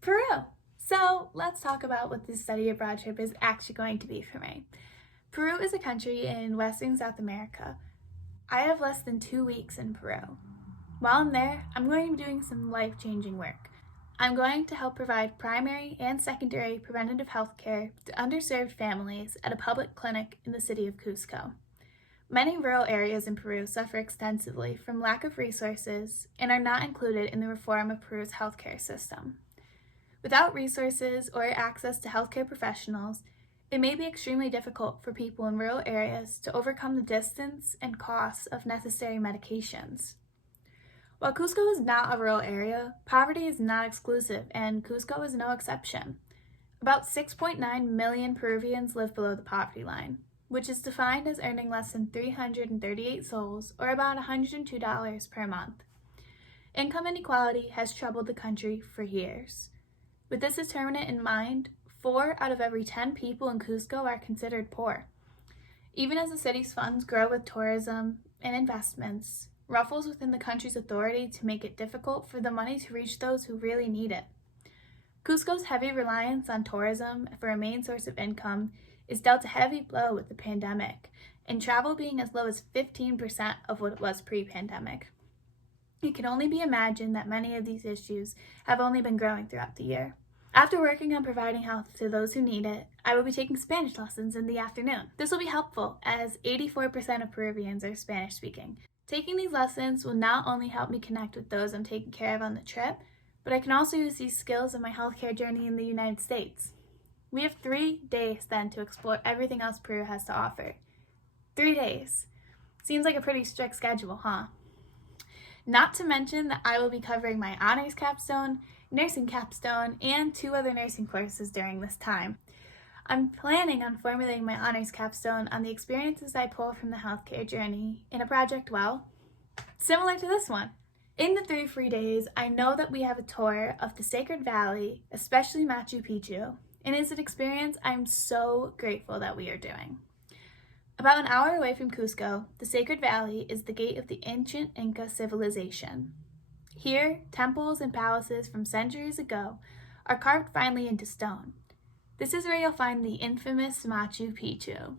Peru. So let's talk about what this study abroad trip is actually going to be for me. Peru is a country in Western South America. I have less than 2 weeks in Peru. While I'm there, I'm going to be doing some life-changing work. I'm going to help provide primary and secondary preventative health care to underserved families at a public clinic in the city of Cusco. Many rural areas in Peru suffer extensively from lack of resources and are not included in the reform of Peru's healthcare system. Without resources or access to healthcare professionals, it may be extremely difficult for people in rural areas to overcome the distance and costs of necessary medications. While Cusco is not a rural area, poverty is not exclusive, and Cusco is no exception. About 6.9 million Peruvians live below the poverty line, which is defined as earning less than 338 soles, or about $102 per month. Income inequality has troubled the country for years. With this determinant in mind, 4 out of every 10 people in Cusco are considered poor. Even as the city's funds grow with tourism and investments, ruffles within the country's authority to make it difficult for the money to reach those who really need it. Cusco's heavy reliance on tourism for a main source of income is dealt a heavy blow with the pandemic, and travel being as low as 15% of what it was pre-pandemic. It can only be imagined that many of these issues have only been growing throughout the year. After working on providing health to those who need it, I will be taking Spanish lessons in the afternoon. This will be helpful as 84% of Peruvians are Spanish speaking. Taking these lessons will not only help me connect with those I'm taking care of on the trip, but I can also use these skills in my healthcare journey in the United States. We have 3 days then to explore everything else Peru has to offer. 3 days. Seems like a pretty strict schedule, huh? Not to mention that I will be covering my honors capstone, nursing capstone, and 2 other nursing courses during this time. I'm planning on formulating my honors capstone on the experiences I pull from the healthcare journey in a project, similar to this one. In the 3 free days, I know that we have a tour of the Sacred Valley, especially Machu Picchu, and it's an experience I'm so grateful that we are doing. About an hour away from Cusco, the Sacred Valley is the gate of the ancient Inca civilization. Here, temples and palaces from centuries ago are carved finely into stone. This is where you'll find the infamous Machu Picchu.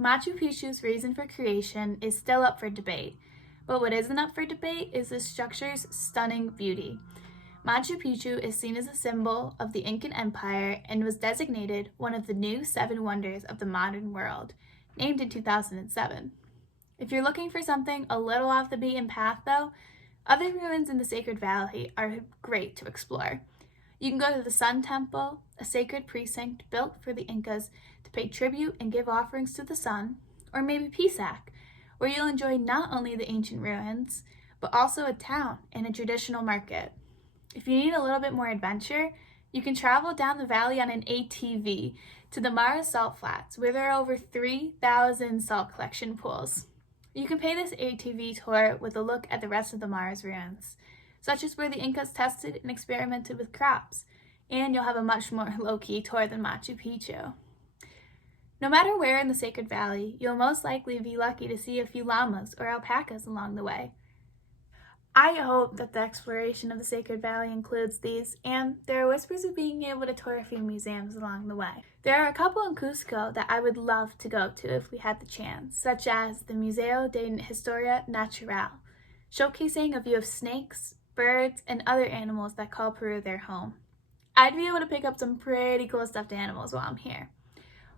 Machu Picchu's reason for creation is still up for debate, but what isn't up for debate is the structure's stunning beauty. Machu Picchu is seen as a symbol of the Incan Empire and was designated one of the new 7 wonders of the modern world, named in 2007. If you're looking for something a little off the beaten path though, other ruins in the Sacred Valley are great to explore. You can go to the Sun Temple, a sacred precinct built for the Incas to pay tribute and give offerings to the sun, or maybe Pisac, where you'll enjoy not only the ancient ruins, but also a town and a traditional market. If you need a little bit more adventure, you can travel down the valley on an ATV to the Mara Salt Flats, where there are over 3,000 salt collection pools. You can pay this ATV tour with a look at the rest of the Mara's ruins, such as where the Incas tested and experimented with crops, and you'll have a much more low-key tour than Machu Picchu. No matter where in the Sacred Valley, you'll most likely be lucky to see a few llamas or alpacas along the way. I hope that the exploration of the Sacred Valley includes these, and there are whispers of being able to tour a few museums along the way. There are a couple in Cusco that I would love to go to if we had the chance, such as the Museo de Historia Natural, showcasing a view of snakes, birds, and other animals that call Peru their home. I'd be able to pick up some pretty cool stuffed animals while I'm here.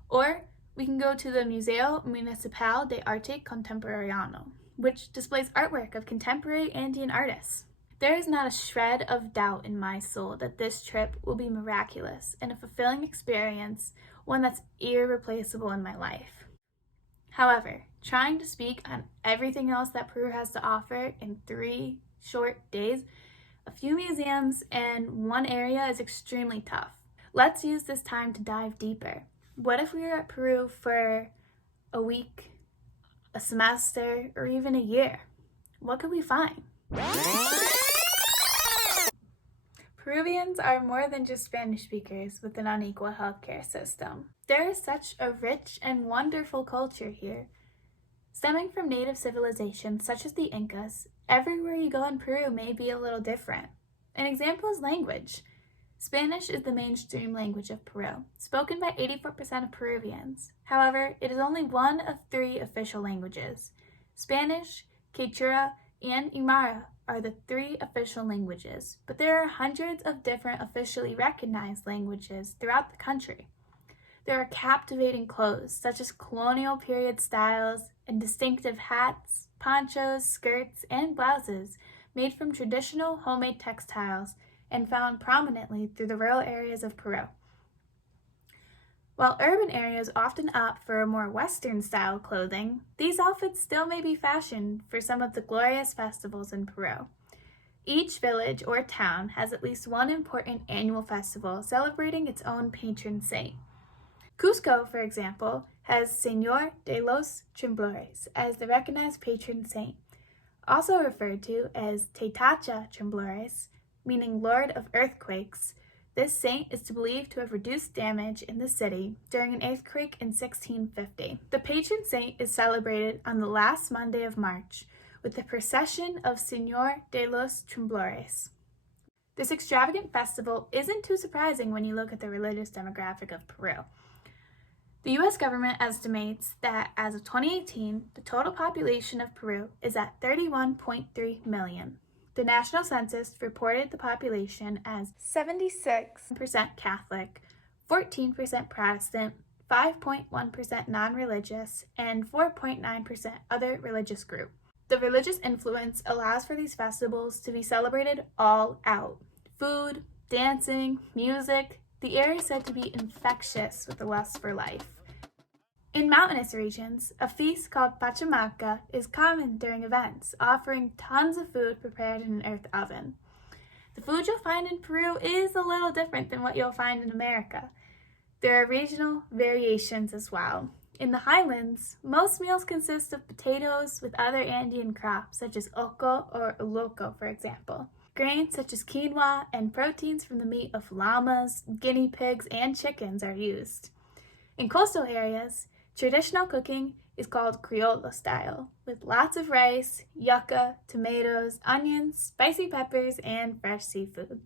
Or we can go to the Museo Municipal de Arte Contemporáneo, which displays artwork of contemporary Andean artists. There is not a shred of doubt in my soul that this trip will be miraculous and a fulfilling experience, one that's irreplaceable in my life. However, trying to speak on everything else that Peru has to offer in 3 short days, a few museums, and 1 area is extremely tough. Let's use this time to dive deeper. What if we were at Peru for a week, a semester, or even a year? What could we find? Peruvians are more than just Spanish speakers with an unequal healthcare system. There is such a rich and wonderful culture here. Stemming from native civilizations such as the Incas, everywhere you go in Peru may be a little different. An example is language. Spanish is the mainstream language of Peru, spoken by 84% of Peruvians. However, it is only one of 3 official languages. Spanish, Quechua, and Aymara are the 3 official languages, but there are hundreds of different officially recognized languages throughout the country. There are captivating clothes, such as colonial period styles and distinctive hats, ponchos, skirts, and blouses made from traditional homemade textiles and found prominently through the rural areas of Peru. While urban areas often opt for a more Western-style clothing, these outfits still may be fashioned for some of the glorious festivals in Peru. Each village or town has at least one important annual festival celebrating its own patron saint. Cusco, for example, has Señor de los Temblores as the recognized patron saint, also referred to as Tetacha Temblores, meaning Lord of Earthquakes. This saint is believed to have reduced damage in the city during an earthquake in 1650. The patron saint is celebrated on the last Monday of March with the procession of Señor de los Temblores. This extravagant festival isn't too surprising when you look at the religious demographic of Peru. The U.S. government estimates that as of 2018, the total population of Peru is at 31.3 million. The National Census reported the population as 76% Catholic, 14% Protestant, 5.1% non-religious, and 4.9% other religious group. The religious influence allows for these festivals to be celebrated all out. Food, dancing, music. The air is said to be infectious with the lust for life. In mountainous regions, a feast called Pachamaca is common during events, offering tons of food prepared in an earth oven. The food you'll find in Peru is a little different than what you'll find in America. There are regional variations as well. In the highlands, most meals consist of potatoes with other Andean crops such as oco or uloco, for example. Grains such as quinoa and proteins from the meat of llamas, guinea pigs, and chickens are used. In coastal areas, traditional cooking is called Criollo style, with lots of rice, yucca, tomatoes, onions, spicy peppers, and fresh seafood.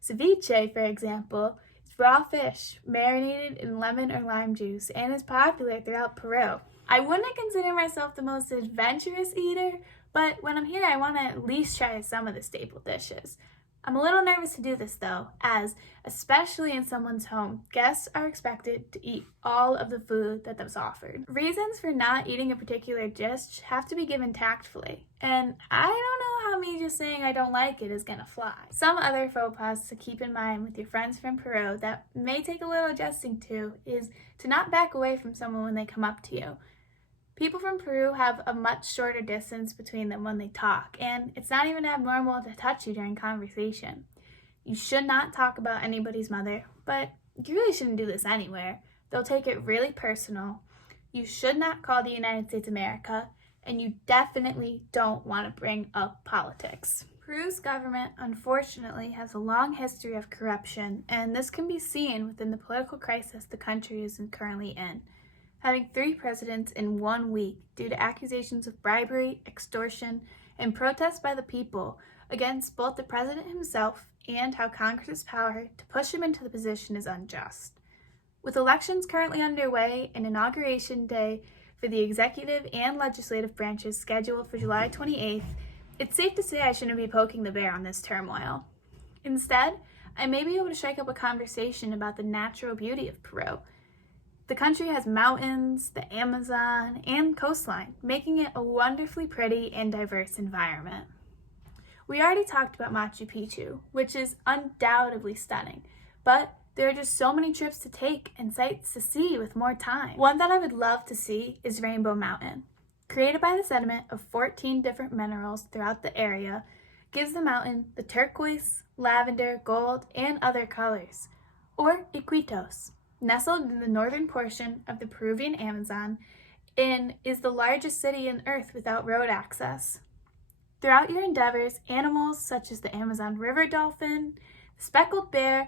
Ceviche, for example, is raw fish marinated in lemon or lime juice and is popular throughout Peru. I wouldn't consider myself the most adventurous eater, but when I'm here, I want to at least try some of the staple dishes. I'm a little nervous to do this though, as, especially in someone's home, guests are expected to eat all of the food that was offered. Reasons for not eating a particular dish have to be given tactfully, and I don't know how me just saying I don't like it is gonna fly. Some other faux pas to keep in mind with your friends from Peru that may take a little adjusting to is to not back away from someone when they come up to you. People from Peru have a much shorter distance between them when they talk, and it's not even abnormal to touch you during conversation. You should not talk about anybody's mother, but you really shouldn't do this anywhere. They'll take it really personal. You should not call the United States America, and you definitely don't want to bring up politics. Peru's government, unfortunately, has a long history of corruption, and this can be seen within the political crisis the country is currently in. Having 3 presidents in 1 week due to accusations of bribery, extortion, and protests by the people against both the president himself and how Congress's power to push him into the position is unjust. With elections currently underway and Inauguration Day for the executive and legislative branches scheduled for July 28th, it's safe to say I shouldn't be poking the bear on this turmoil. Instead, I may be able to strike up a conversation about the natural beauty of Peru. The country has mountains, the Amazon, and coastline, making it a wonderfully pretty and diverse environment. We already talked about Machu Picchu, which is undoubtedly stunning, but there are just so many trips to take and sights to see with more time. One that I would love to see is Rainbow Mountain. Created by the sediment of 14 different minerals throughout the area, gives the mountain the turquoise, lavender, gold, and other colors. Or Iquitos. Nestled in the northern portion of the Peruvian Amazon, and is the largest city on Earth without road access. Throughout your endeavors, animals such as the Amazon river dolphin, the speckled bear,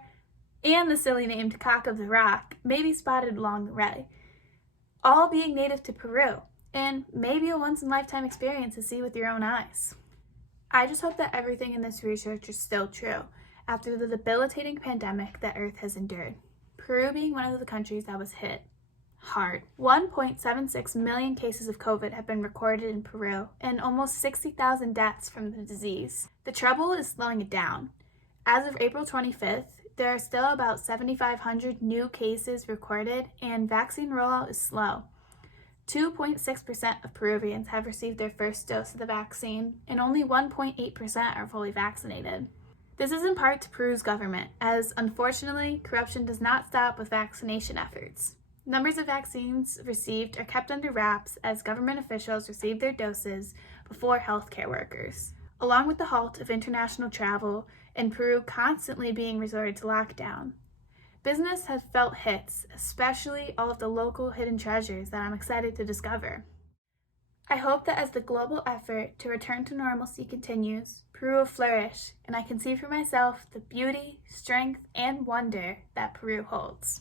and the silly named cock of the rock may be spotted along the way, all being native to Peru, and maybe a once-in-a-lifetime experience to see with your own eyes. I just hope that everything in this research is still true, after the debilitating pandemic that Earth has endured, Peru being one of the countries that was hit hard. 1.76 million cases of COVID have been recorded in Peru and almost 60,000 deaths from the disease. The trouble is slowing it down. As of April 25th, there are still about 7,500 new cases recorded and vaccine rollout is slow. 2.6% of Peruvians have received their first dose of the vaccine and only 1.8% are fully vaccinated. This is in part to Peru's government, as unfortunately, corruption does not stop with vaccination efforts. Numbers of vaccines received are kept under wraps as government officials receive their doses before healthcare workers. Along with the halt of international travel and Peru constantly being resorted to lockdown, business has felt hits, especially all of the local hidden treasures that I'm excited to discover. I hope that as the global effort to return to normalcy continues, Peru will flourish, and I can see for myself the beauty, strength, and wonder that Peru holds.